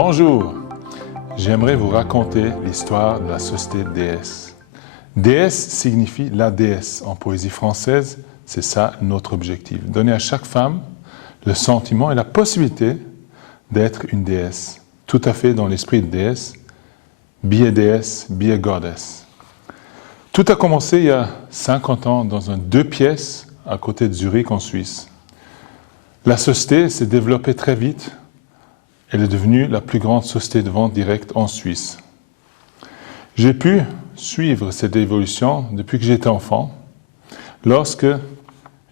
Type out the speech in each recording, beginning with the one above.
Bonjour, j'aimerais vous raconter l'histoire de la société déesse. Déesse signifie la déesse. En poésie française, c'est ça notre objectif. Donner à chaque femme le sentiment et la possibilité d'être une déesse. Tout à fait dans l'esprit de déesse, be a déesse, be a goddess. Tout a commencé il y a 50 ans dans un 2 pièces à côté de Zurich en Suisse. La société s'est développée très vite. Elle est devenue la plus grande société de vente directe en Suisse. J'ai pu suivre cette évolution depuis que j'étais enfant, lorsque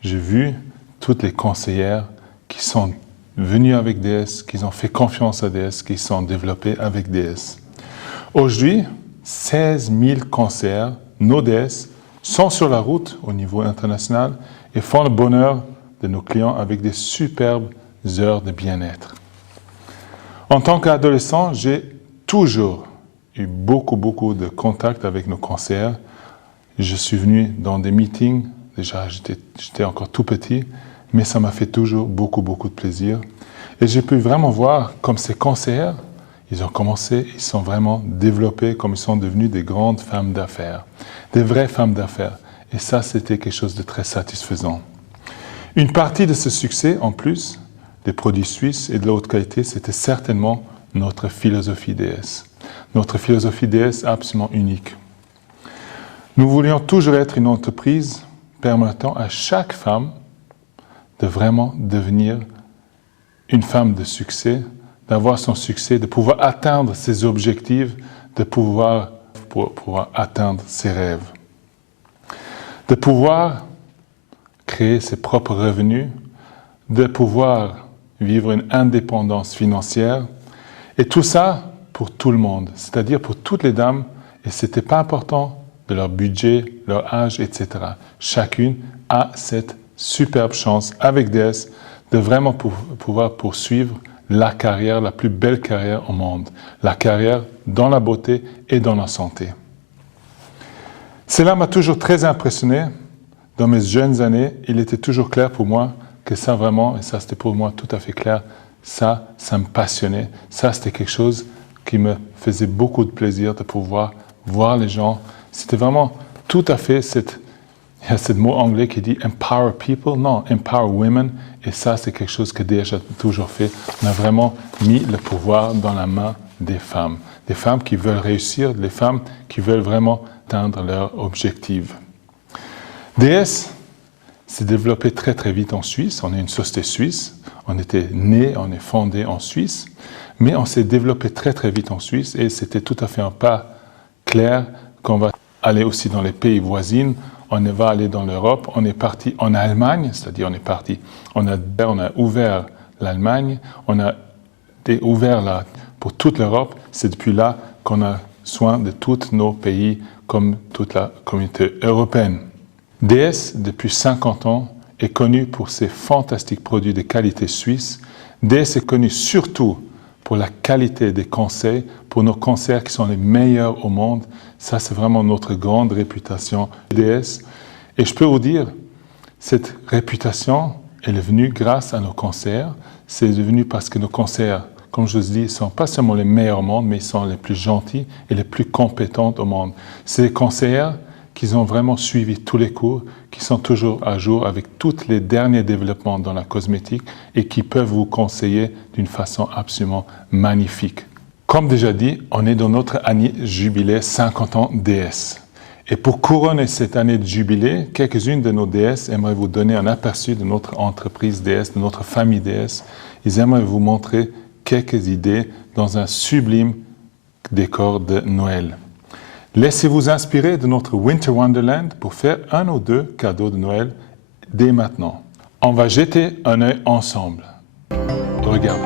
j'ai vu toutes les conseillères qui sont venues avec DS, qui ont fait confiance à DS, qui sont développées avec DS. Aujourd'hui, 16 000 conseillères, nos DS, sont sur la route au niveau international et font le bonheur de nos clients avec des superbes heures de bien-être. En tant qu'adolescent, j'ai toujours eu beaucoup de contacts avec nos conseillères. Je suis venu dans des meetings, déjà j'étais encore tout petit, mais ça m'a fait toujours beaucoup de plaisir. Et j'ai pu vraiment voir comme ces conseillères, ils ont commencé, ils sont vraiment développés, comme ils sont devenus des grandes femmes d'affaires, des vraies femmes d'affaires. Et ça, c'était quelque chose de très satisfaisant. Une partie de ce succès, en plus, des produits suisses et de la haute qualité, c'était certainement notre philosophie DS. Notre philosophie DS absolument unique. Nous voulions toujours être une entreprise permettant à chaque femme de vraiment devenir une femme de succès, d'avoir son succès, de pouvoir atteindre ses objectifs, de pouvoir atteindre ses rêves. De pouvoir créer ses propres revenus, de pouvoir vivre une indépendance financière, et tout ça pour tout le monde, c'est-à-dire pour toutes les dames, et ce n'était pas important de leur budget, leur âge, etc. Chacune a cette superbe chance avec DS de vraiment pouvoir poursuivre la carrière, la plus belle carrière au monde, la carrière dans la beauté et dans la santé. Cela m'a toujours très impressionné. Dans mes jeunes années, il était toujours clair pour moi que ça vraiment, et ça c'était pour moi tout à fait clair, ça me passionnait. Ça c'était quelque chose qui me faisait beaucoup de plaisir de pouvoir voir les gens. C'était vraiment tout à fait il y a ce mot anglais qui dit « empower people », non, « empower women », et ça c'est quelque chose que DH a toujours fait. On a vraiment mis le pouvoir dans la main des femmes qui veulent réussir, les femmes qui veulent vraiment atteindre leur objectif. DS s'est développé très vite en Suisse. On est une société suisse. On était né, on est fondé en Suisse. Mais on s'est développé très vite en Suisse et c'était tout à fait un pas clair qu'on va aller aussi dans les pays voisins. On va aller dans l'Europe. On est parti en Allemagne, c'est-à-dire on a ouvert l'Allemagne. On a ouvert là pour toute l'Europe. C'est depuis là qu'on a soin de tous nos pays comme toute la communauté européenne. DS, depuis 50 ans, est connu pour ses fantastiques produits de qualité suisse. DS est connu surtout pour la qualité des conseils, pour nos conseils qui sont les meilleurs au monde. Ça, c'est vraiment notre grande réputation DS. Et je peux vous dire, cette réputation, elle est venue grâce à nos conseils. C'est devenu parce que nos conseils, comme je vous dis, ne sont pas seulement les meilleurs au monde, mais ils sont les plus gentils et les plus compétents au monde. C'est des conseillères qui ont vraiment suivi tous les cours, qui sont toujours à jour avec tous les derniers développements dans la cosmétique et qui peuvent vous conseiller d'une façon absolument magnifique. Comme déjà dit, on est dans notre année jubilé 50 ans DS. Et pour couronner cette année de jubilé, quelques-unes de nos DS aimeraient vous donner un aperçu de notre entreprise DS, de notre famille DS. Ils aimeraient vous montrer quelques idées dans un sublime décor de Noël. Laissez-vous inspirer de notre Winter Wonderland pour faire 1 ou 2 cadeaux de Noël dès maintenant. On va jeter un œil ensemble. Regardez.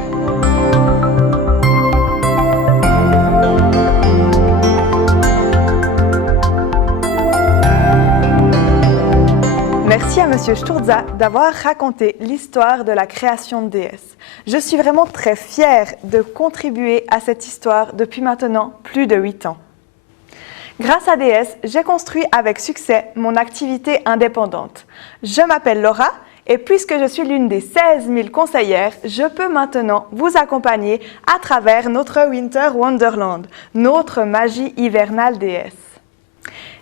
Merci à M. Sturza d'avoir raconté l'histoire de la création de DS. Je suis vraiment très fière de contribuer à cette histoire depuis maintenant plus de 8 ans. Grâce à DS, j'ai construit avec succès mon activité indépendante. Je m'appelle Laura Et puisque je suis l'une des 16 000 conseillères, je peux maintenant vous accompagner à travers notre Winter Wonderland, notre magie hivernale déesse.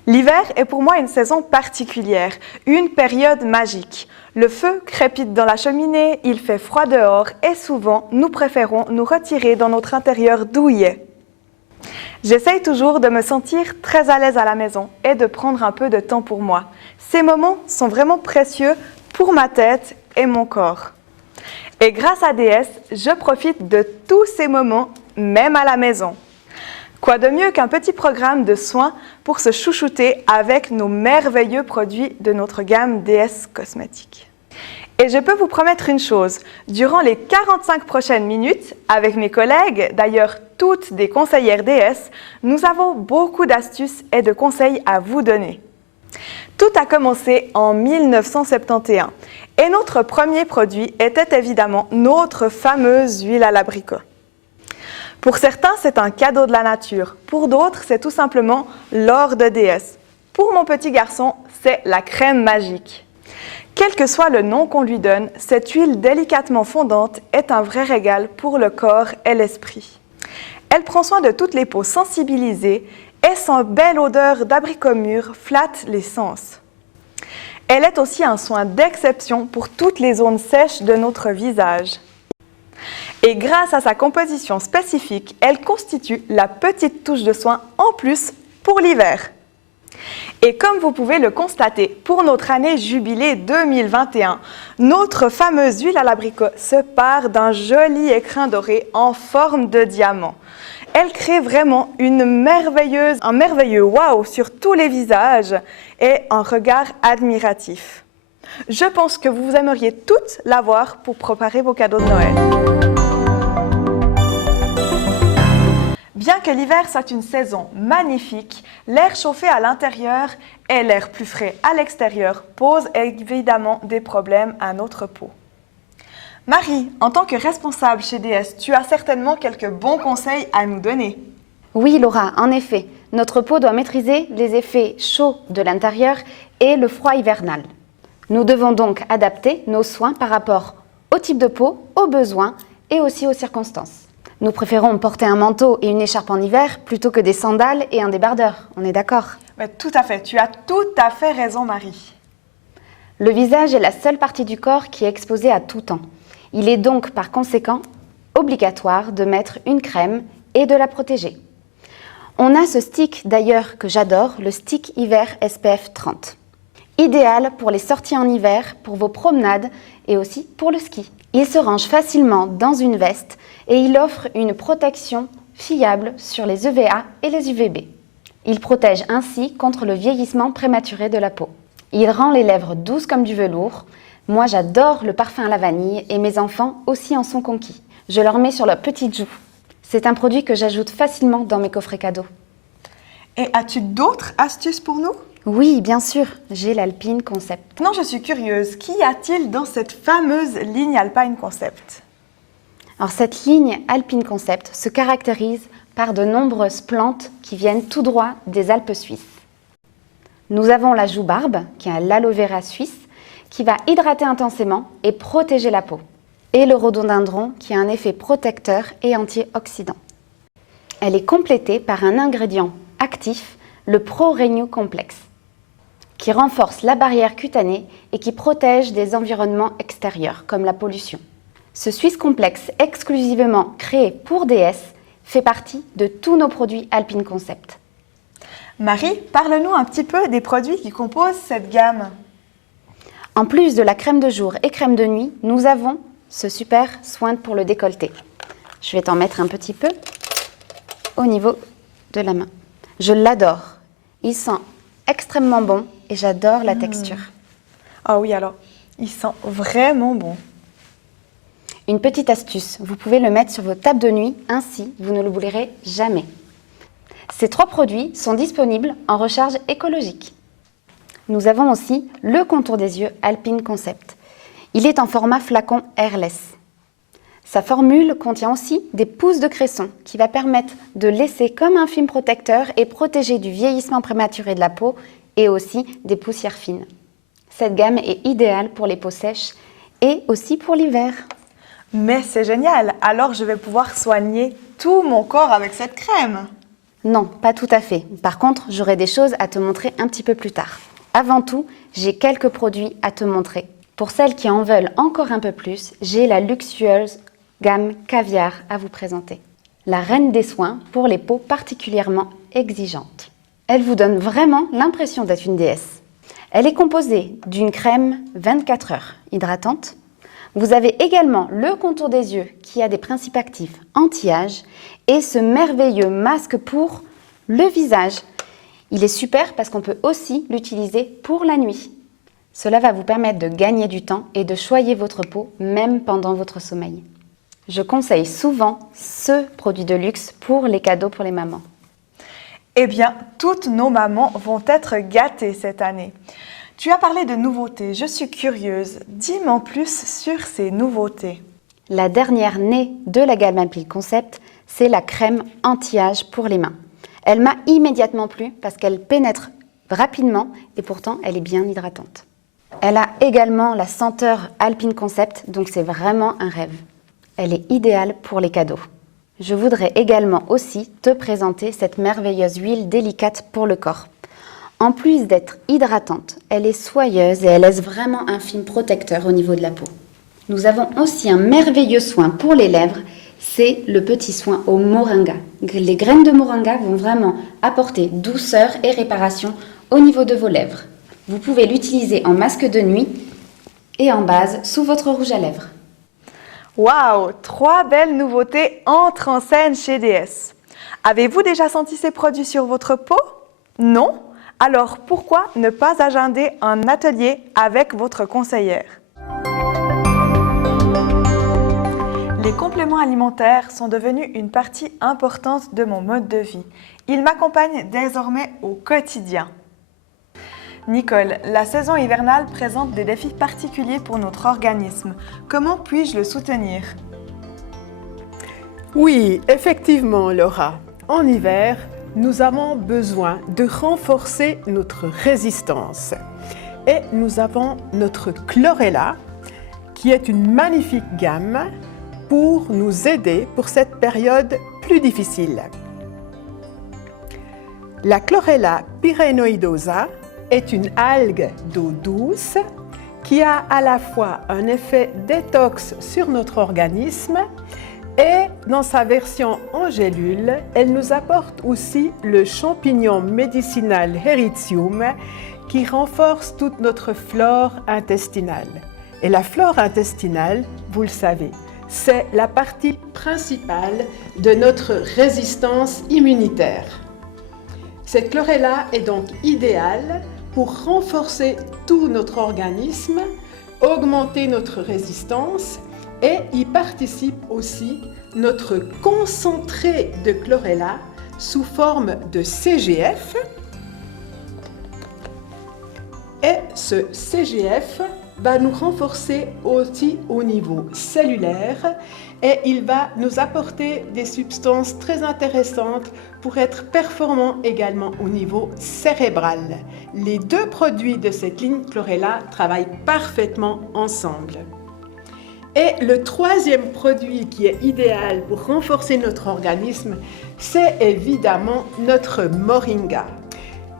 L'hiver est pour moi une saison particulière, une période magique. Le feu crépite dans la cheminée, il fait froid dehors et souvent nous préférons nous retirer dans notre intérieur douillet. J'essaye toujours de me sentir très à l'aise à la maison et de prendre un peu de temps pour moi. Ces moments sont vraiment précieux pour ma tête et mon corps. Et grâce à DS, je profite de tous ces moments, même à la maison. Quoi de mieux qu'un petit programme de soins pour se chouchouter avec nos merveilleux produits de notre gamme DS Cosmétiques. Et je peux vous promettre une chose, durant les 45 prochaines minutes, avec mes collègues, d'ailleurs toutes des conseillères DS, nous avons beaucoup d'astuces et de conseils à vous donner. Tout a commencé en 1971 et notre premier produit était évidemment notre fameuse huile à l'abricot. Pour certains, c'est un cadeau de la nature. Pour d'autres, c'est tout simplement l'or de DS. Pour mon petit garçon, c'est la crème magique. Quel que soit le nom qu'on lui donne, cette huile délicatement fondante est un vrai régal pour le corps et l'esprit. Elle prend soin de toutes les peaux sensibilisées et son belle odeur d'abricot mûr flatte les sens. Elle est aussi un soin d'exception pour toutes les zones sèches de notre visage. Et grâce à sa composition spécifique, elle constitue la petite touche de soin en plus pour l'hiver. Et comme vous pouvez le constater, pour notre année jubilée 2021, notre fameuse huile à l'abricot se pare d'un joli écrin doré en forme de diamant. Elle crée vraiment un merveilleux wow sur tous les visages et un regard admiratif. Je pense que vous aimeriez toutes l'avoir pour préparer vos cadeaux de Noël. Bien que l'hiver soit une saison magnifique, l'air chauffé à l'intérieur et l'air plus frais à l'extérieur posent évidemment des problèmes à notre peau. Marie, en tant que responsable chez DS, tu as certainement quelques bons conseils à nous donner. Oui Laura, en effet, notre peau doit maîtriser les effets chauds de l'intérieur et le froid hivernal. Nous devons donc adapter nos soins par rapport au type de peau, aux besoins et aussi aux circonstances. Nous préférons porter un manteau et une écharpe en hiver plutôt que des sandales et un débardeur, on est d'accord? Tout à fait, tu as tout à fait raison Marie. Le visage est la seule partie du corps qui est exposée à tout temps. Il est donc par conséquent obligatoire de mettre une crème et de la protéger. On a ce stick d'ailleurs que j'adore, le stick hiver SPF 30. Idéal pour les sorties en hiver, pour vos promenades et aussi pour le ski. Il se range facilement dans une veste et il offre une protection fiable sur les EVA et les UVB. Il protège ainsi contre le vieillissement prématuré de la peau. Il rend les lèvres douces comme du velours. Moi, j'adore le parfum à la vanille et mes enfants aussi en sont conquis. Je leur mets sur leur petite joue. C'est un produit que j'ajoute facilement dans mes coffrets cadeaux. Et as-tu d'autres astuces pour nous? Oui, bien sûr, j'ai l'Alpine Concept. Non, je suis curieuse. Qu'y a-t-il dans cette fameuse ligne Alpine Concept? Alors, cette ligne Alpine Concept se caractérise par de nombreuses plantes qui viennent tout droit des Alpes suisses. Nous avons la joue-barbe, qui est l'aloe vera suisse, qui va hydrater intensément et protéger la peau. Et le rhododendron, qui a un effet protecteur et antioxydant. Elle est complétée par un ingrédient actif, le Pro-Renew Complex, qui renforce la barrière cutanée et qui protège des environnements extérieurs, comme la pollution. Ce Swiss Complex, exclusivement créé pour DS, fait partie de tous nos produits Alpine Concept. Marie, parle-nous un petit peu des produits qui composent cette gamme. En plus de la crème de jour et crème de nuit, nous avons ce super soin pour le décolleté. Je vais t'en mettre un petit peu au niveau de la main. Je l'adore. Il sent extrêmement bon et j'adore la texture. Ah oui, alors, il sent vraiment bon. Une petite astuce, vous pouvez le mettre sur vos tables de nuit, ainsi vous ne l'oublierez jamais. Ces 3 produits sont disponibles en recharge écologique. Nous avons aussi le contour des yeux Alpine Concept. Il est en format flacon airless. Sa formule contient aussi des pousses de cresson qui va permettre de laisser comme un film protecteur et protéger du vieillissement prématuré de la peau et aussi des poussières fines. Cette gamme est idéale pour les peaux sèches et aussi pour l'hiver. Mais c'est génial, alors je vais pouvoir soigner tout mon corps avec cette crème. Non, pas tout à fait. Par contre, j'aurai des choses à te montrer un petit peu plus tard. Avant tout, j'ai quelques produits à te montrer. Pour celles qui en veulent encore un peu plus, j'ai la luxueuse gamme Caviar à vous présenter. La reine des soins pour les peaux particulièrement exigeantes. Elle vous donne vraiment l'impression d'être une déesse. Elle est composée d'une crème 24 heures hydratante. Vous avez également le contour des yeux qui a des principes actifs anti-âge et ce merveilleux masque pour le visage. Il est super parce qu'on peut aussi l'utiliser pour la nuit. Cela va vous permettre de gagner du temps et de choyer votre peau même pendant votre sommeil. Je conseille souvent ce produit de luxe pour les cadeaux pour les mamans. Eh bien, toutes nos mamans vont être gâtées cette année. Tu as parlé de nouveautés, je suis curieuse. Dis-moi en plus sur ces nouveautés. La dernière née de la gamme Apple Concept, c'est la crème anti-âge pour les mains. Elle m'a immédiatement plu parce qu'elle pénètre rapidement et pourtant elle est bien hydratante. Elle a également la senteur Alpine Concept, donc c'est vraiment un rêve. Elle est idéale pour les cadeaux. Je voudrais également aussi te présenter cette merveilleuse huile délicate pour le corps. En plus d'être hydratante, elle est soyeuse et elle laisse vraiment un film protecteur au niveau de la peau. Nous avons aussi un merveilleux soin pour les lèvres, c'est le petit soin au moringa. Les graines de moringa vont vraiment apporter douceur et réparation au niveau de vos lèvres. Vous pouvez l'utiliser en masque de nuit et en base sous votre rouge à lèvres. Waouh, 3 belles nouveautés entrent en scène chez DS. Avez-vous déjà senti ces produits sur votre peau? Non? Alors pourquoi ne pas agender un atelier avec votre conseillère? Les compléments alimentaires sont devenus une partie importante de mon mode de vie. Ils m'accompagnent désormais au quotidien. Nicole, la saison hivernale présente des défis particuliers pour notre organisme. Comment puis-je le soutenir? Oui, effectivement, Laura. En hiver, nous avons besoin de renforcer notre résistance. Et nous avons notre chlorella, qui est une magnifique gamme pour nous aider pour cette période plus difficile. La chlorella pyrenoidosa est une algue d'eau douce qui a à la fois un effet détox sur notre organisme et dans sa version en gélule, elle nous apporte aussi le champignon médicinal Heritium qui renforce toute notre flore intestinale. Et la flore intestinale, vous le savez, c'est la partie principale de notre résistance immunitaire. Cette chlorella est donc idéale pour renforcer tout notre organisme, augmenter notre résistance et y participe aussi notre concentré de chlorella sous forme de CGF. Et ce CGF va nous renforcer aussi au niveau cellulaire et il va nous apporter des substances très intéressantes pour être performants également au niveau cérébral. Les deux produits de cette ligne chlorella travaillent parfaitement ensemble. Et le troisième produit qui est idéal pour renforcer notre organisme, c'est évidemment notre moringa.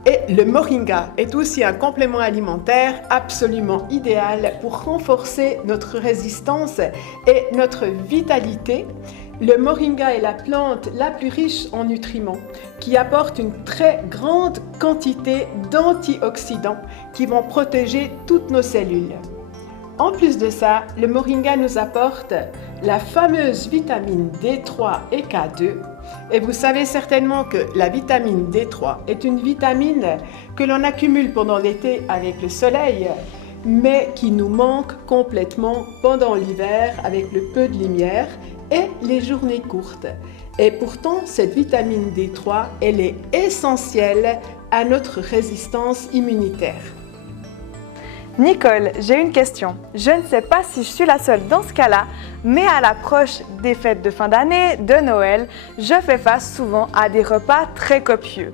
Et le moringa est aussi un complément alimentaire absolument idéal pour renforcer notre résistance et notre vitalité. Le moringa est la plante la plus riche en nutriments qui apporte une très grande quantité d'antioxydants qui vont protéger toutes nos cellules. En plus de ça, le moringa nous apporte la fameuse vitamine D3 et K2. Et vous savez certainement que la vitamine D3 est une vitamine que l'on accumule pendant l'été avec le soleil, mais qui nous manque complètement pendant l'hiver avec le peu de lumière et les journées courtes. Et pourtant, cette vitamine D3, elle est essentielle à notre résistance immunitaire. Nicole, j'ai une question. Je ne sais pas si je suis la seule dans ce cas-là, mais à l'approche des fêtes de fin d'année, de Noël, je fais face souvent à des repas très copieux.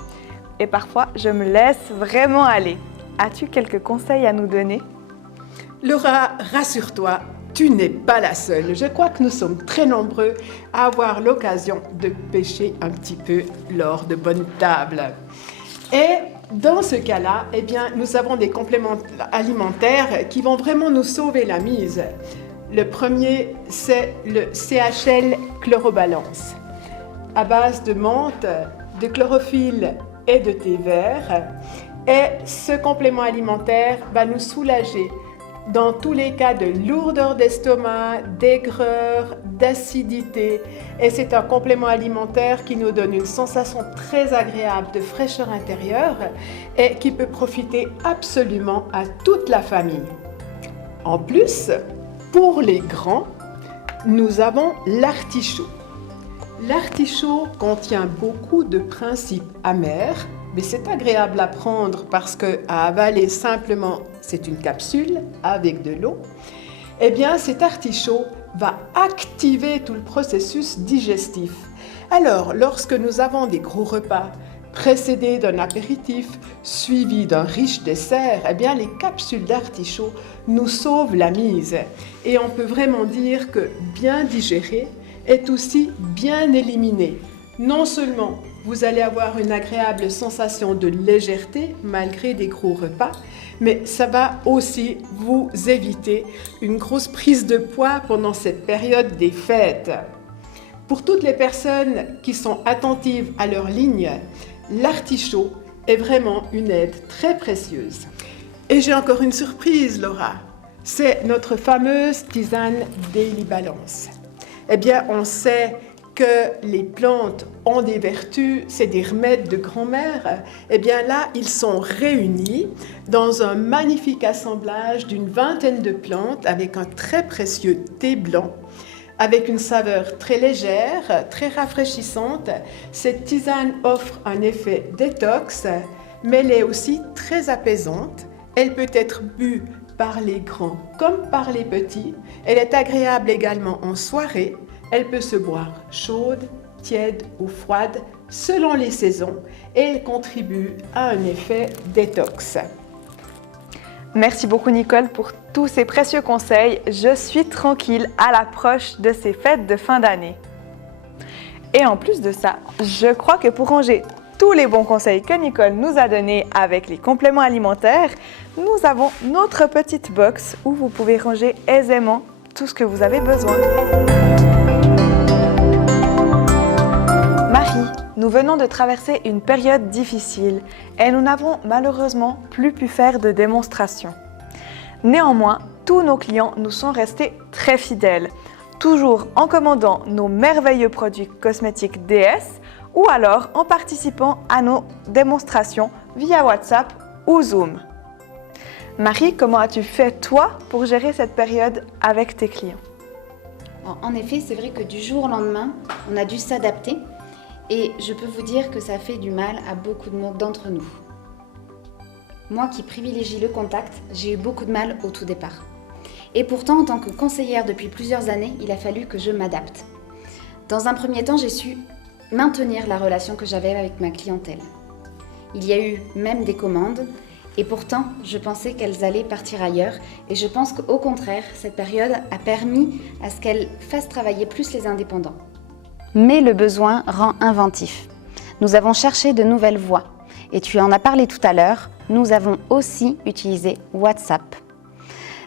Et parfois, je me laisse vraiment aller. As-tu quelques conseils à nous donner ? Laura, rassure-toi, tu n'es pas la seule. Je crois que nous sommes très nombreux à avoir l'occasion de pêcher un petit peu lors de bonnes tables. Et dans ce cas-là, eh bien, nous avons des compléments alimentaires qui vont vraiment nous sauver la mise. Le premier, c'est le CHL Chlorobalance. À base de menthe, de chlorophylle et de thé vert. Et ce complément alimentaire va nous soulager dans tous les cas de lourdeur d'estomac, d'aigreur, d'acidité. Et c'est un complément alimentaire qui nous donne une sensation très agréable de fraîcheur intérieure et qui peut profiter absolument à toute la famille. En plus, pour les grands, nous avons l'artichaut. L'artichaut contient beaucoup de principes amers, mais c'est agréable à prendre parce qu'à avaler simplement, c'est une capsule avec de l'eau. Eh bien, cet artichaut va activer tout le processus digestif. Alors, lorsque nous avons des gros repas précédés d'un apéritif, suivis d'un riche dessert, eh bien, les capsules d'artichaut nous sauvent la mise. Et on peut vraiment dire que bien digérer est aussi bien éliminé. Non seulement vous allez avoir une agréable sensation de légèreté malgré des gros repas, mais ça va aussi vous éviter une grosse prise de poids pendant cette période des fêtes. Pour toutes les personnes qui sont attentives à leur ligne, l'artichaut est vraiment une aide très précieuse. Et j'ai encore une surprise, Laura. C'est notre fameuse tisane Daily Balance. Eh bien, on sait que les plantes ont des vertus, c'est des remèdes de grand-mère. Eh bien là, ils sont réunis dans un magnifique assemblage d'une vingtaine de plantes avec un très précieux thé blanc, avec une saveur très légère, très rafraîchissante. Cette tisane offre un effet détox, mais elle est aussi très apaisante. Elle peut être bue par les grands comme par les petits. Elle est agréable également en soirée. Elle peut se boire chaude, tiède ou froide selon les saisons et elle contribue à un effet détox. Merci beaucoup Nicole pour tous ces précieux conseils. Je suis tranquille à l'approche de ces fêtes de fin d'année. Et en plus de ça, je crois que pour ranger tous les bons conseils que Nicole nous a donnés avec les compléments alimentaires, nous avons notre petite box où vous pouvez ranger aisément tout ce que vous avez besoin. Marie, nous venons de traverser une période difficile et nous n'avons malheureusement plus pu faire de démonstration. Néanmoins, tous nos clients nous sont restés très fidèles, toujours en commandant nos merveilleux produits cosmétiques DS ou alors en participant à nos démonstrations via WhatsApp ou Zoom. Marie, comment as-tu fait toi pour gérer cette période avec tes clients? En effet, c'est vrai que du jour au lendemain, on a dû s'adapter. Et je peux vous dire que ça fait du mal à beaucoup d'entre nous. Moi qui privilégie le contact, j'ai eu beaucoup de mal au tout départ. Et pourtant, en tant que conseillère depuis plusieurs années, il a fallu que je m'adapte. Dans un premier temps, j'ai su maintenir la relation que j'avais avec ma clientèle. Il y a eu même des commandes, et pourtant, je pensais qu'elles allaient partir ailleurs. Et je pense qu'au contraire, cette période a permis à ce qu'elles fassent travailler plus les indépendants. Mais le besoin rend inventif. Nous avons cherché de nouvelles voies. Et tu en as parlé tout à l'heure, nous avons aussi utilisé WhatsApp.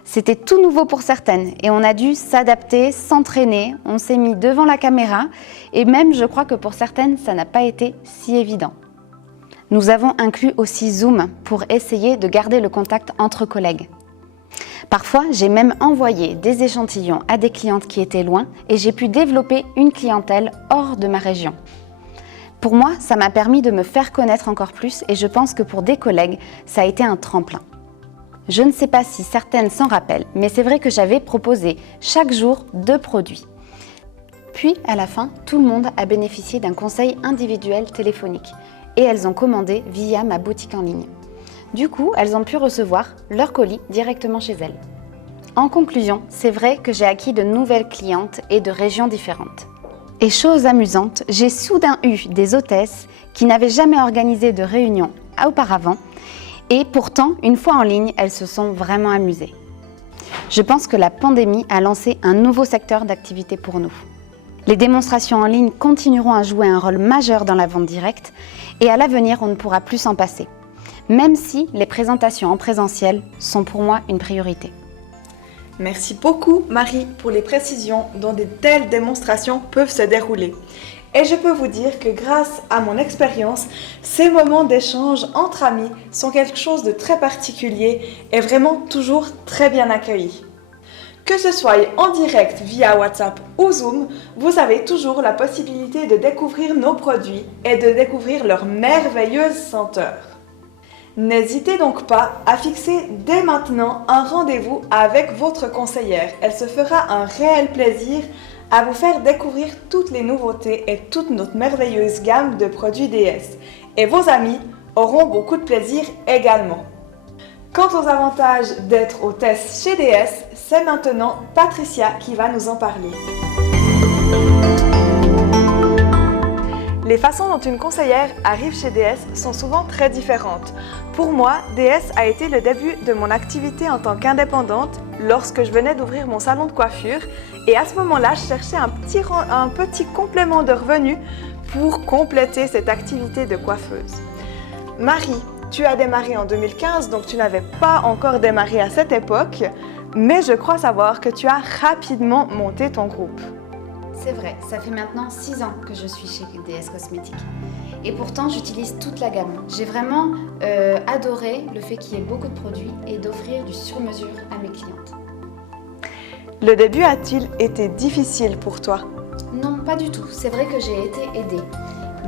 C'était tout nouveau pour certaines et on a dû s'adapter, s'entraîner. On s'est mis devant la caméra et même je crois que pour certaines, ça n'a pas été si évident. Nous avons inclus aussi Zoom pour essayer de garder le contact entre collègues. Parfois, j'ai même envoyé des échantillons à des clientes qui étaient loin et j'ai pu développer une clientèle hors de ma région. Pour moi, ça m'a permis de me faire connaître encore plus et je pense que pour des collègues, ça a été un tremplin. Je ne sais pas si certaines s'en rappellent, mais c'est vrai que j'avais proposé chaque jour 2 produits. Puis, à la fin, tout le monde a bénéficié d'un conseil individuel téléphonique et elles ont commandé via ma boutique en ligne. Du coup, elles ont pu recevoir leur colis directement chez elles. En conclusion, c'est vrai que j'ai acquis de nouvelles clientes et de régions différentes. Et chose amusante, j'ai soudain eu des hôtesses qui n'avaient jamais organisé de réunion auparavant et pourtant, une fois en ligne, elles se sont vraiment amusées. Je pense que la pandémie a lancé un nouveau secteur d'activité pour nous. Les démonstrations en ligne continueront à jouer un rôle majeur dans la vente directe et à l'avenir, on ne pourra plus s'en passer, même si les présentations en présentiel sont pour moi une priorité. Merci beaucoup, Marie, pour les précisions dont de telles démonstrations peuvent se dérouler. Et je peux vous dire que grâce à mon expérience, ces moments d'échange entre amis sont quelque chose de très particulier et vraiment toujours très bien accueillis. Que ce soit en direct via WhatsApp ou Zoom, vous avez toujours la possibilité de découvrir nos produits et de découvrir leur merveilleuse senteur. N'hésitez donc pas à fixer dès maintenant un rendez-vous avec votre conseillère. Elle se fera un réel plaisir à vous faire découvrir toutes les nouveautés et toute notre merveilleuse gamme de produits DS. Et vos amis auront beaucoup de plaisir également. Quant aux avantages d'être hôtesse chez DS, c'est maintenant Patricia qui va nous en parler. Les façons dont une conseillère arrive chez DS sont souvent très différentes. Pour moi, DS a été le début de mon activité en tant qu'indépendante lorsque je venais d'ouvrir mon salon de coiffure et à ce moment-là, je cherchais un petit complément de revenus pour compléter cette activité de coiffeuse. Marie, tu as démarré en 2015, donc tu n'avais pas encore démarré à cette époque, mais je crois savoir que tu as rapidement monté ton groupe. C'est vrai, ça fait maintenant 6 ans que je suis chez DS Cosmétiques. Et pourtant, j'utilise toute la gamme. J'ai vraiment adoré le fait qu'il y ait beaucoup de produits et d'offrir du sur-mesure à mes clientes. Le début a-t-il été difficile pour toi? Non, pas du tout. C'est vrai que j'ai été aidée.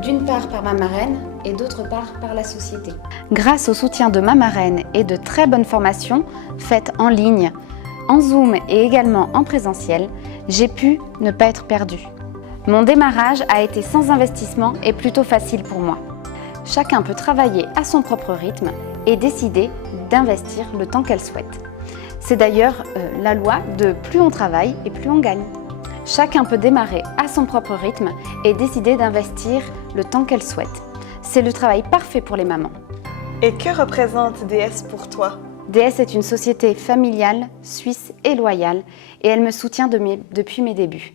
D'une part par ma marraine et d'autre part par la société. Grâce au soutien de ma marraine et de très bonnes formations faites en ligne, en Zoom et également en présentiel, j'ai pu ne pas être perdue. Mon démarrage a été sans investissement et plutôt facile pour moi. Chacun peut travailler à son propre rythme et décider d'investir le temps qu'elle souhaite. C'est d'ailleurs la loi de plus on travaille et plus on gagne. Chacun peut démarrer à son propre rythme et décider d'investir le temps qu'elle souhaite. C'est le travail parfait pour les mamans. Et que représente DS pour toi? DS est une société familiale, suisse et loyale et elle me soutient depuis mes débuts.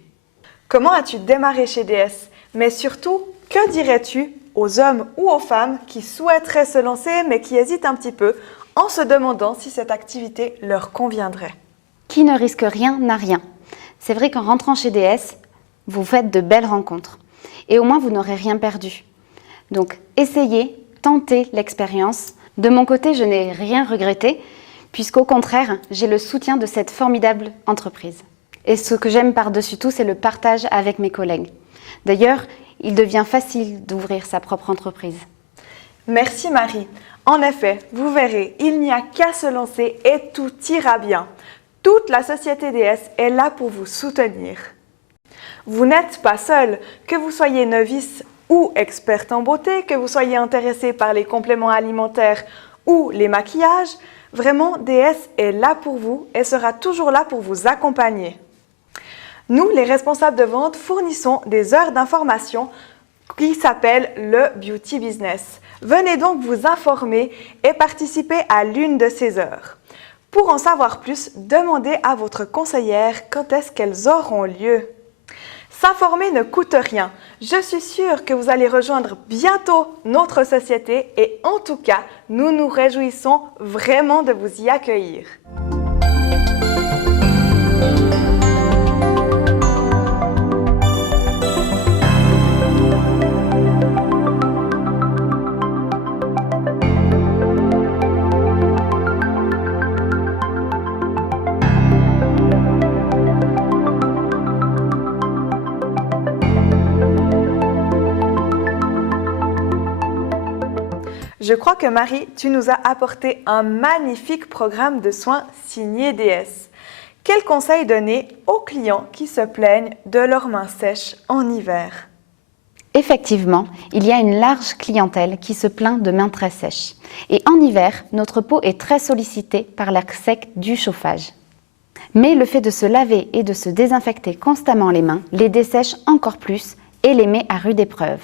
Comment as-tu démarré chez DS? Mais surtout, que dirais-tu aux hommes ou aux femmes qui souhaiteraient se lancer mais qui hésitent un petit peu en se demandant si cette activité leur conviendrait? Qui ne risque rien n'a rien. C'est vrai qu'en rentrant chez DS, vous faites de belles rencontres et au moins vous n'aurez rien perdu. Donc essayez, tentez l'expérience. De mon côté, je n'ai rien regretté puisqu'au contraire, j'ai le soutien de cette formidable entreprise. Et ce que j'aime par-dessus tout, c'est le partage avec mes collègues. D'ailleurs, il devient facile d'ouvrir sa propre entreprise. Merci Marie. En effet, vous verrez, il n'y a qu'à se lancer et tout ira bien. Toute la société DS est là pour vous soutenir. Vous n'êtes pas seul, que vous soyez novice ou experte en beauté, que vous soyez intéressé par les compléments alimentaires ou les maquillages, vraiment DS est là pour vous et sera toujours là pour vous accompagner. Nous, les responsables de vente, fournissons des heures d'information qui s'appellent le Beauty Business. Venez donc vous informer et participer à l'une de ces heures. Pour en savoir plus, demandez à votre conseillère quand est-ce qu'elles auront lieu. S'informer ne coûte rien. Je suis sûre que vous allez rejoindre bientôt notre société et en tout cas, nous nous réjouissons vraiment de vous y accueillir. Je crois que Marie, tu nous as apporté un magnifique programme de soins signé DS. Quels conseils donner aux clients qui se plaignent de leurs mains sèches en hiver? Effectivement, il y a une large clientèle qui se plaint de mains très sèches. Et en hiver, notre peau est très sollicitée par l'air sec du chauffage. Mais le fait de se laver et de se désinfecter constamment les mains les dessèche encore plus et les met à rude épreuve.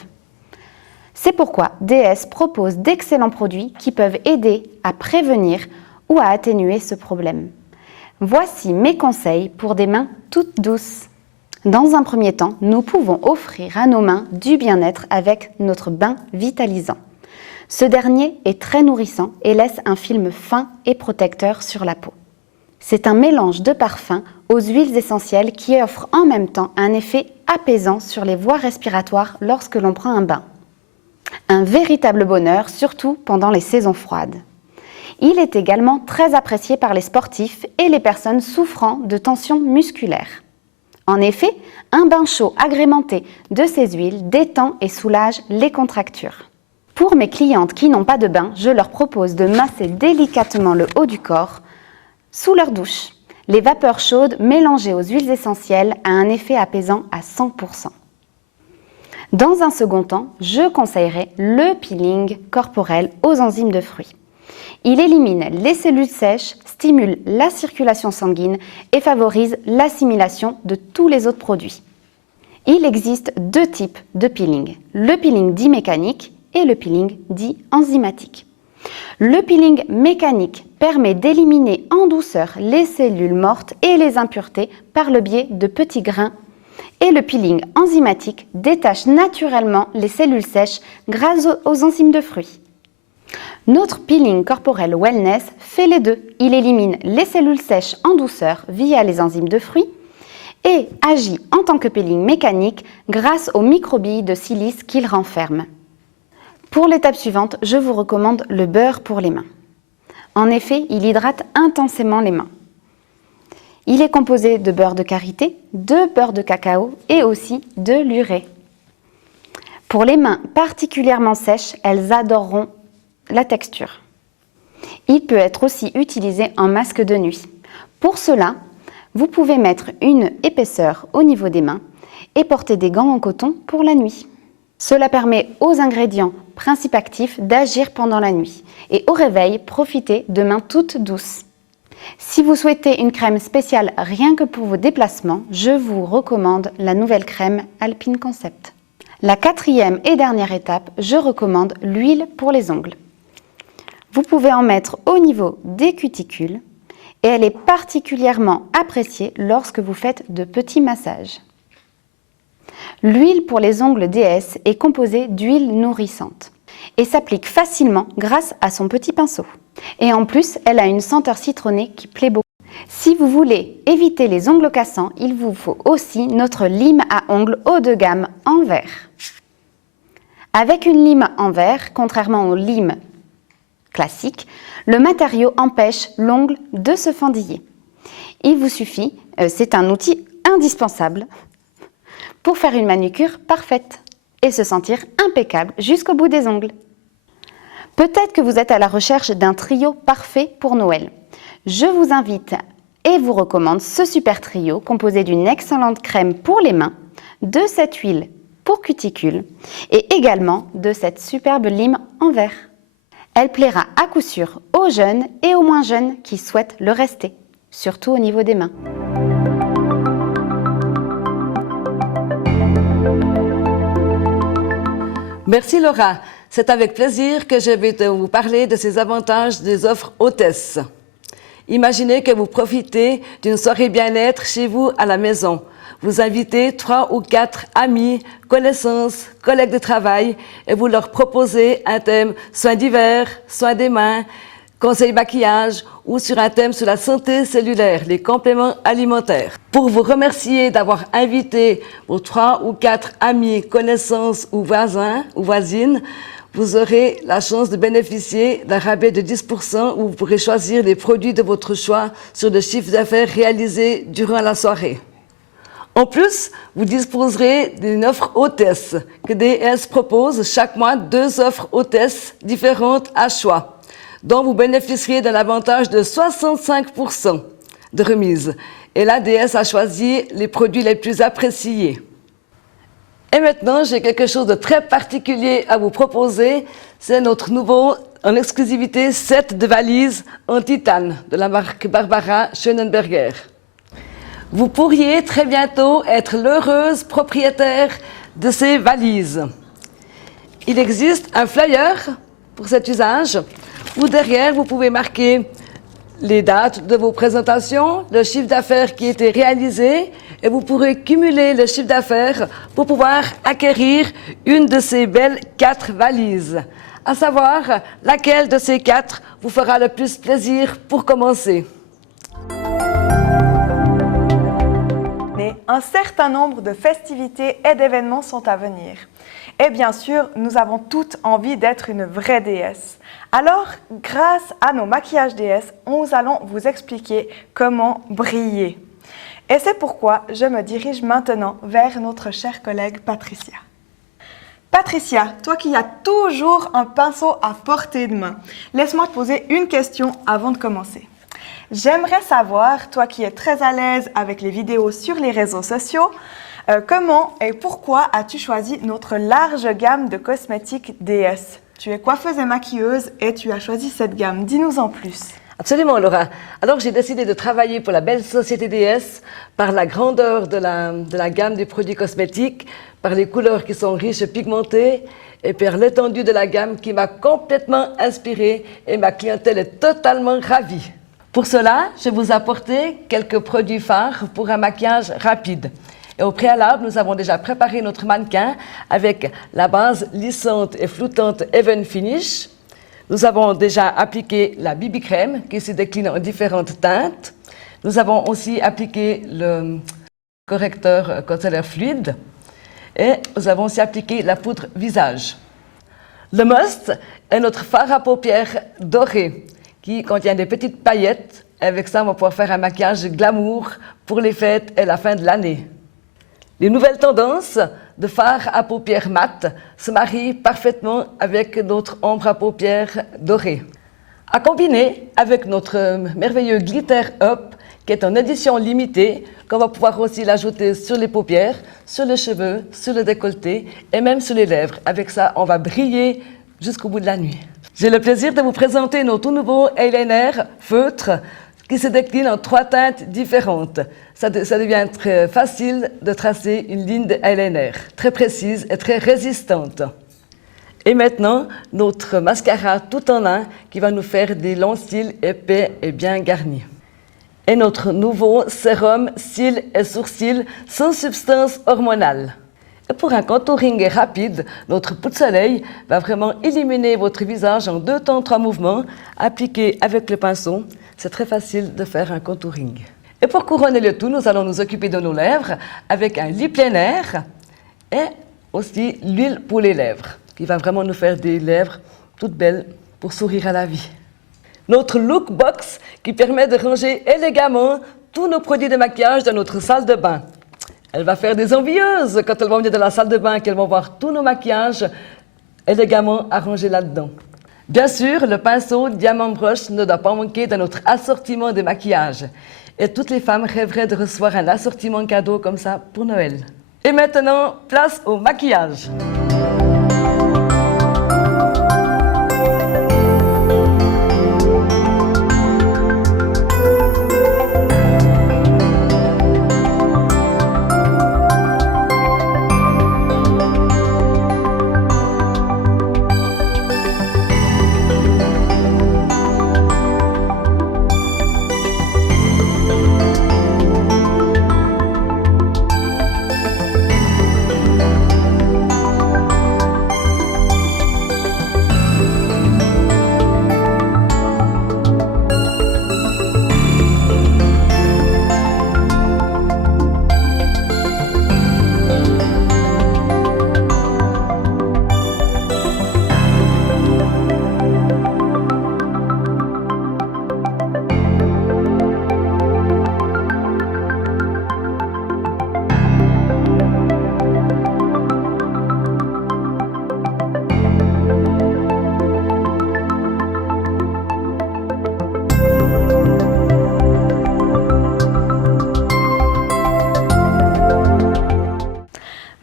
C'est pourquoi DS propose d'excellents produits qui peuvent aider à prévenir ou à atténuer ce problème. Voici mes conseils pour des mains toutes douces. Dans un premier temps, nous pouvons offrir à nos mains du bien-être avec notre bain vitalisant. Ce dernier est très nourrissant et laisse un film fin et protecteur sur la peau. C'est un mélange de parfums aux huiles essentielles qui offre en même temps un effet apaisant sur les voies respiratoires lorsque l'on prend un bain. Un véritable bonheur, surtout pendant les saisons froides. Il est également très apprécié par les sportifs et les personnes souffrant de tensions musculaires. En effet, un bain chaud agrémenté de ces huiles détend et soulage les contractures. Pour mes clientes qui n'ont pas de bain, je leur propose de masser délicatement le haut du corps sous leur douche. Les vapeurs chaudes mélangées aux huiles essentielles a un effet apaisant à 100%. Dans un second temps, je conseillerais le peeling corporel aux enzymes de fruits. Il élimine les cellules sèches, stimule la circulation sanguine et favorise l'assimilation de tous les autres produits. Il existe deux types de peeling, le peeling dit mécanique et le peeling dit enzymatique. Le peeling mécanique permet d'éliminer en douceur les cellules mortes et les impuretés par le biais de petits grains. Et le peeling enzymatique détache naturellement les cellules sèches grâce aux enzymes de fruits. Notre peeling corporel wellness fait les deux. Il élimine les cellules sèches en douceur via les enzymes de fruits et agit en tant que peeling mécanique grâce aux microbilles de silice qu'il renferme. Pour l'étape suivante, je vous recommande le beurre pour les mains. En effet, il hydrate intensément les mains. Il est composé de beurre de karité, de beurre de cacao et aussi de lurée. Pour les mains particulièrement sèches, elles adoreront la texture. Il peut être aussi utilisé en masque de nuit. Pour cela, vous pouvez mettre une épaisseur au niveau des mains et porter des gants en coton pour la nuit. Cela permet aux ingrédients principes actifs d'agir pendant la nuit et au réveil, profitez de mains toutes douces. Si vous souhaitez une crème spéciale rien que pour vos déplacements, je vous recommande la nouvelle crème Alpine Concept. La quatrième et dernière étape, je recommande l'huile pour les ongles. Vous pouvez en mettre au niveau des cuticules et elle est particulièrement appréciée lorsque vous faites de petits massages. L'huile pour les ongles DS est composée d'huile nourrissante et s'applique facilement grâce à son petit pinceau. Et en plus, elle a une senteur citronnée qui plaît beaucoup. Si vous voulez éviter les ongles cassants, il vous faut aussi notre lime à ongles haut de gamme en verre. Avec une lime en verre, contrairement aux limes classiques, le matériau empêche l'ongle de se fendiller. Il vous suffit, c'est un outil indispensable pour faire une manucure parfaite et se sentir impeccable jusqu'au bout des ongles. Peut-être que vous êtes à la recherche d'un trio parfait pour Noël. Je vous invite et vous recommande ce super trio composé d'une excellente crème pour les mains, de cette huile pour cuticules et également de cette superbe lime en verre. Elle plaira à coup sûr aux jeunes et aux moins jeunes qui souhaitent le rester, surtout au niveau des mains. Merci Laura. C'est avec plaisir que je vais vous parler de ces avantages des offres hôtesses. Imaginez que vous profitez d'une soirée bien-être chez vous à la maison. Vous invitez 3 ou 4 amis, connaissances, collègues de travail et vous leur proposez un thème soins d'hiver, soins des mains, conseils maquillage ou sur un thème sur la santé cellulaire, les compléments alimentaires. Pour vous remercier d'avoir invité vos 3 ou 4 amis, connaissances ou voisins ou voisines, vous aurez la chance de bénéficier d'un rabais de 10% où vous pourrez choisir les produits de votre choix sur le chiffre d'affaires réalisé durant la soirée. En plus, vous disposerez d'une offre hôtesse que DS propose chaque mois 2 offres hôtesses différentes à choix, dont vous bénéficierez d'un avantage de 65% de remise. Et la DS a choisi les produits les plus appréciés. Et maintenant, j'ai quelque chose de très particulier à vous proposer. C'est notre nouveau, en exclusivité, set de valises en titane de la marque Barbara Schönenberger. Vous pourriez très bientôt être l'heureuse propriétaire de ces valises. Il existe un flyer pour cet usage où derrière vous pouvez marquer les dates de vos présentations, le chiffre d'affaires qui a été réalisé, et vous pourrez cumuler le chiffre d'affaires pour pouvoir acquérir une de ces belles 4 valises. À savoir, laquelle de ces 4 vous fera le plus plaisir pour commencer. Mais un certain nombre de festivités et d'événements sont à venir. Et bien sûr, nous avons toutes envie d'être une vraie déesse. Alors, grâce à nos maquillages déesses, nous allons vous expliquer comment briller. Et c'est pourquoi je me dirige maintenant vers notre chère collègue Patricia. Patricia, toi qui as toujours un pinceau à portée de main, laisse-moi te poser une question avant de commencer. J'aimerais savoir, toi qui es très à l'aise avec les vidéos sur les réseaux sociaux, comment et pourquoi as-tu choisi notre large gamme de cosmétiques DS? Tu es coiffeuse et maquilleuse et tu as choisi cette gamme. Dis-nous en plus. Absolument, Laura. Alors, j'ai décidé de travailler pour la belle société DS par la grandeur de la gamme des produits cosmétiques, par les couleurs qui sont riches et pigmentées, et par l'étendue de la gamme qui m'a complètement inspirée et ma clientèle est totalement ravie. Pour cela, je vais vous apporter quelques produits phares pour un maquillage rapide. Et au préalable, nous avons déjà préparé notre mannequin avec la base lissante et flottante Even Finish. Nous avons déjà appliqué la BB Crème qui se décline en différentes teintes. Nous avons aussi appliqué le correcteur concealer fluide. Et nous avons aussi appliqué la poudre visage. Le must est notre fard à paupières doré qui contient des petites paillettes. Avec ça, on va pouvoir faire un maquillage glamour pour les fêtes et la fin de l'année. Les nouvelles tendances de fard à paupières mat se marient parfaitement avec notre ombre à paupières dorée. À combiner avec notre merveilleux Glitter Up qui est en édition limitée, qu'on va pouvoir aussi l'ajouter sur les paupières, sur les cheveux, sur le décolleté et même sur les lèvres. Avec ça, on va briller jusqu'au bout de la nuit. J'ai le plaisir de vous présenter nos tout nouveaux eyeliner feutres qui se déclinent en 3 teintes différentes. Ça devient très facile de tracer une ligne de eyeliner, très précise et très résistante. Et maintenant, notre mascara tout en un qui va nous faire des longs cils épais et bien garnis. Et notre nouveau sérum cils et sourcils sans substance hormonale. Et pour un contouring rapide, notre pot de soleil va vraiment illuminer votre visage en 2 temps 3 mouvements, appliqués avec le pinceau. C'est très facile de faire un contouring. Et pour couronner le tout, nous allons nous occuper de nos lèvres avec un lip liner et aussi l'huile pour les lèvres, qui va vraiment nous faire des lèvres toutes belles pour sourire à la vie. Notre look box qui permet de ranger élégamment tous nos produits de maquillage dans notre salle de bain. Elle va faire des envieuses quand elles vont venir de la salle de bain, qu'elles vont voir tous nos maquillages élégamment arrangés là-dedans. Bien sûr, le pinceau Diamant Brush ne doit pas manquer dans notre assortiment de maquillage. Et toutes les femmes rêveraient de recevoir un assortiment cadeau comme ça pour Noël. Et maintenant, place au maquillage.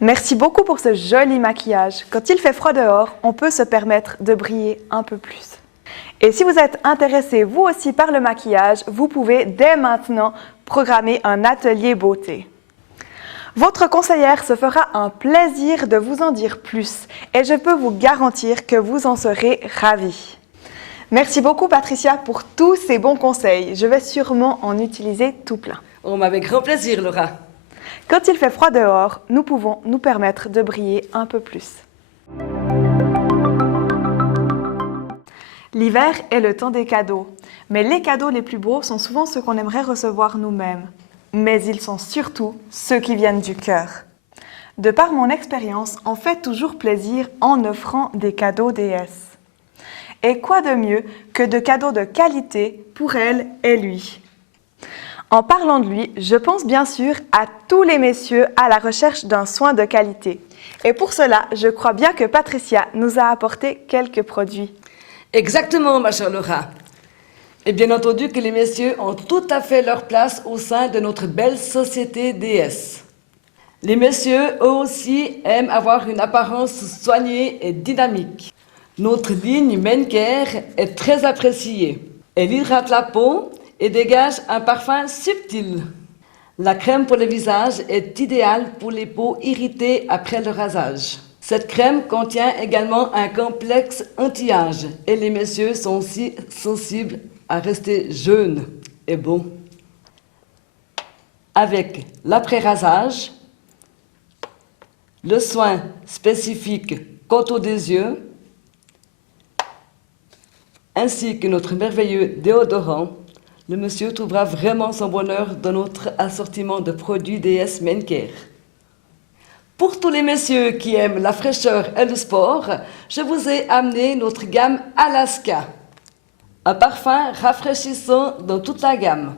Merci beaucoup pour ce joli maquillage. Quand il fait froid dehors, on peut se permettre de briller un peu plus. Et si vous êtes intéressé vous aussi par le maquillage, vous pouvez dès maintenant programmer un atelier beauté. Votre conseillère se fera un plaisir de vous en dire plus et je peux vous garantir que vous en serez ravis. Merci beaucoup Patricia pour tous ces bons conseils. Je vais sûrement en utiliser tout plein. Avec grand plaisir, Laura. Quand il fait froid dehors, nous pouvons nous permettre de briller un peu plus. L'hiver est le temps des cadeaux, mais les cadeaux les plus beaux sont souvent ceux qu'on aimerait recevoir nous-mêmes. Mais ils sont surtout ceux qui viennent du cœur. De par mon expérience, on fait toujours plaisir en offrant des cadeaux déesses. Et quoi de mieux que de cadeaux de qualité pour elle et lui? En parlant de lui, je pense bien sûr à tous les messieurs à la recherche d'un soin de qualité. Et pour cela, je crois bien que Patricia nous a apporté quelques produits. Exactement, ma chère Laura. Et bien entendu que les messieurs ont tout à fait leur place au sein de notre belle société déesse. Les messieurs, eux aussi, aiment avoir une apparence soignée et dynamique. Notre ligne Men Care est très appréciée. Elle hydrate la peau et dégage un parfum subtil. La crème pour le visage est idéale pour les peaux irritées après le rasage. Cette crème contient également un complexe anti-âge et les messieurs sont aussi sensibles à rester jeunes et beaux. Avec l'après-rasage, le soin spécifique contour des yeux, ainsi que notre merveilleux déodorant, le monsieur trouvera vraiment son bonheur dans notre assortiment de produits DS Men Care. Pour tous les messieurs qui aiment la fraîcheur et le sport, je vous ai amené notre gamme Alaska. Un parfum rafraîchissant dans toute la gamme,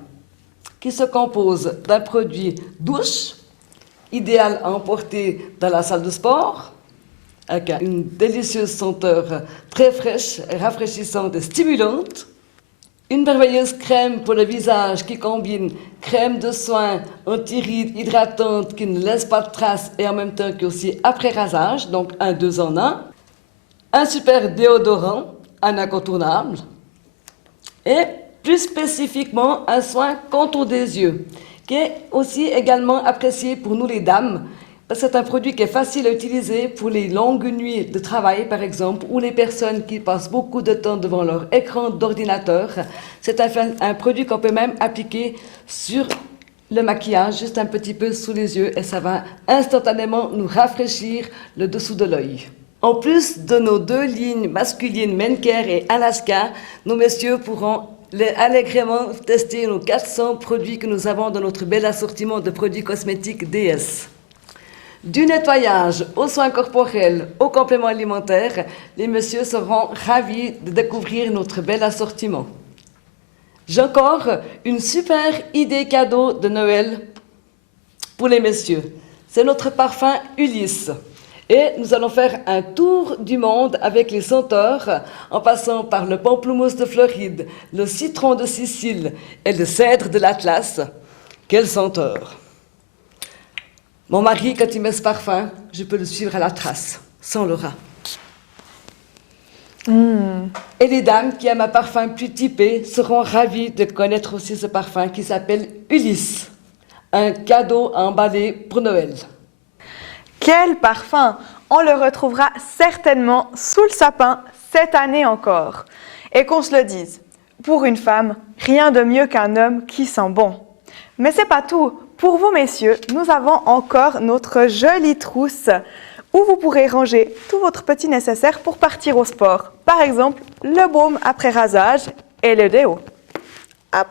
qui se compose d'un produit douche, idéal à emporter dans la salle de sport, avec une délicieuse senteur très fraîche, rafraîchissante et stimulante. Une merveilleuse crème pour le visage qui combine crème de soin anti-rides hydratante qui ne laisse pas de traces et en même temps qui aussi après rasage, donc un 2 en 1. Un super déodorant, un incontournable. Et plus spécifiquement un soin contour des yeux, qui est aussi également apprécié pour nous les dames, parce que c'est un produit qui est facile à utiliser pour les longues nuits de travail, par exemple, ou les personnes qui passent beaucoup de temps devant leur écran d'ordinateur. C'est un produit qu'on peut même appliquer sur le maquillage, juste un petit peu sous les yeux, et ça va instantanément nous rafraîchir le dessous de l'œil. En plus de nos 2 lignes masculines, Men Care et Alaska, nos messieurs pourront allègrement tester nos 400 produits que nous avons dans notre bel assortiment de produits cosmétiques DS. Du nettoyage aux soins corporels, aux compléments alimentaires, les messieurs seront ravis de découvrir notre bel assortiment. J'ai encore une super idée cadeau de Noël pour les messieurs. C'est notre parfum Ulysse. Et nous allons faire un tour du monde avec les senteurs, en passant par le pamplemousse de Floride, le citron de Sicile et le cèdre de l'Atlas. Quelle senteur! Mon mari, quand il met ce parfum, je peux le suivre à la trace, sans Laura. Et les dames qui aiment un parfum plus typé seront ravies de connaître aussi ce parfum qui s'appelle Ulysse, un cadeau à emballer pour Noël. Quel parfum! On le retrouvera certainement sous le sapin cette année encore. Et qu'on se le dise, pour une femme, rien de mieux qu'un homme qui sent bon. Mais c'est pas tout. Pour vous, messieurs, nous avons encore notre jolie trousse où vous pourrez ranger tout votre petit nécessaire pour partir au sport. Par exemple, le baume après rasage et le déo. Hop.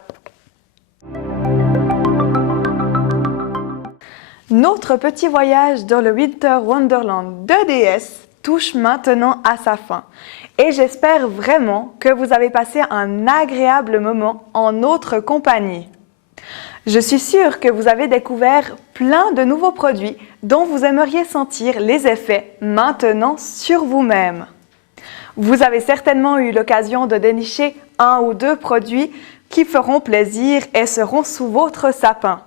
Notre petit voyage dans le Winter Wonderland de DS touche maintenant à sa fin. Et j'espère vraiment que vous avez passé un agréable moment en notre compagnie. Je suis sûre que vous avez découvert plein de nouveaux produits dont vous aimeriez sentir les effets maintenant sur vous-même. Vous avez certainement eu l'occasion de dénicher 1 ou 2 produits qui feront plaisir et seront sous votre sapin.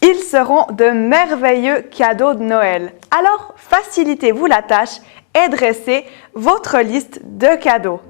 Ils seront de merveilleux cadeaux de Noël. Alors, facilitez-vous la tâche et dressez votre liste de cadeaux.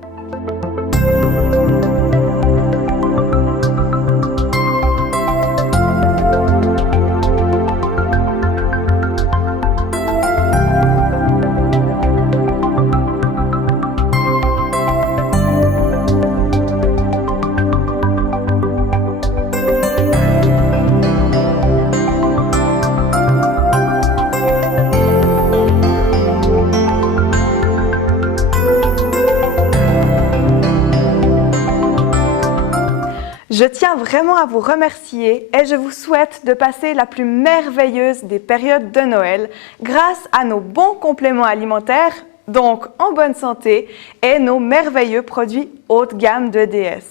Je tiens vraiment à vous remercier et je vous souhaite de passer la plus merveilleuse des périodes de Noël grâce à nos bons compléments alimentaires, donc en bonne santé, et nos merveilleux produits haut de gamme de DS.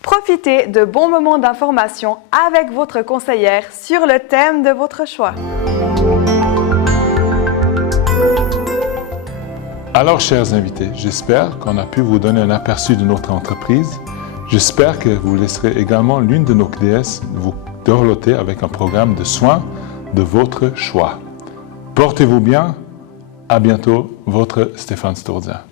Profitez de bons moments d'information avec votre conseillère sur le thème de votre choix. Alors, chers invités, j'espère qu'on a pu vous donner un aperçu de notre entreprise. J'espère que vous laisserez également l'une de nos DS vous dorloter avec un programme de soins de votre choix. Portez-vous bien. À bientôt, votre Stéphane Sturza.